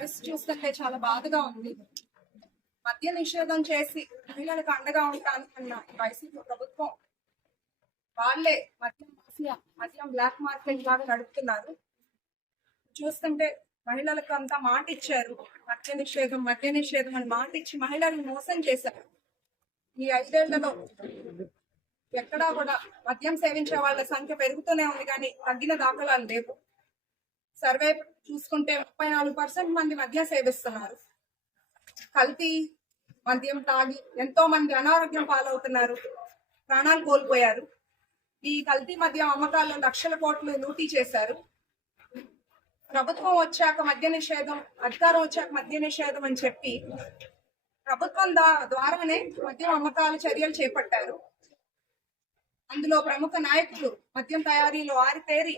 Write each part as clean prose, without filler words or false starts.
పరిస్థితి చూస్తుంటే చాలా బాధగా ఉంది. మద్య నిషేధం చేసి మహిళలకు అండగా ఉంటానన్న వైసీపీ ప్రభుత్వం వాళ్ళే మద్యం మాఫియా, మద్యం బ్లాక్ మార్కెట్ లాగా నడుపుతున్నారు. చూస్తుంటే మహిళలకు అంతా మాట ఇచ్చారు, మద్య నిషేధం అని మాట ఇచ్చి మహిళలను మోసం చేశారు. ఈ 5 ఏళ్లలో ఎక్కడా కూడా మద్యం సేవించే వాళ్ళ సంఖ్య పెరుగుతూనే ఉంది, కానీ తగ్గిన దాఖలాలు లేవు. సర్వే చూసుకుంటే 34% మంది మద్యం సేవిస్తున్నారు. కల్తీ మద్యం తాగి ఎంతో మంది అనారోగ్యం పాలవుతున్నారు, ప్రాణాలు కోల్పోయారు. ఈ కల్తీ మద్యం అమ్మకాల్లో లక్షల కోట్లు లూటీ చేశారు. ప్రభుత్వం వచ్చాక మద్య నిషేధం, అధికారం వచ్చాక మద్య నిషేధం అని చెప్పి ప్రభుత్వం ద్వారానే మద్యం అమ్మకాల చర్యలు చేపట్టారు. అందులో ప్రముఖ నాయకులు మద్యం తయారీలో ఆరితేరి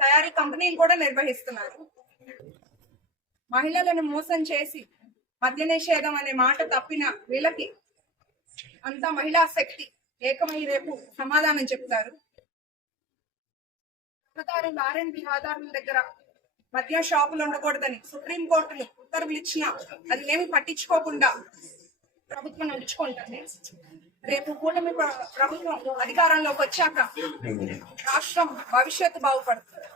తయారీ కంపెనీలు కూడా నిర్వహిస్తున్నారు. మహిళలను మోసం చేసి మద్య నిషేధం అనే మాట తప్పిన వీళ్ళకి అంతా మహిళా శక్తి ఏకమై రేపు సమాధానం చెప్తారు. ఆర్ఎండ్బి ఆధారుల దగ్గర మద్య షాపులు ఉండకూడదని సుప్రీంకోర్టులు ఉత్తర్వులు ఇచ్చినా అది ఏమి పట్టించుకోకుండా ప్రభుత్వం నడుచుకుంటుంది. రేపు కూటమి ప్రభుత్వం అధికారంలోకి వచ్చాక రాష్ట్రం భవిష్యత్తు బాగుపడుతుంది.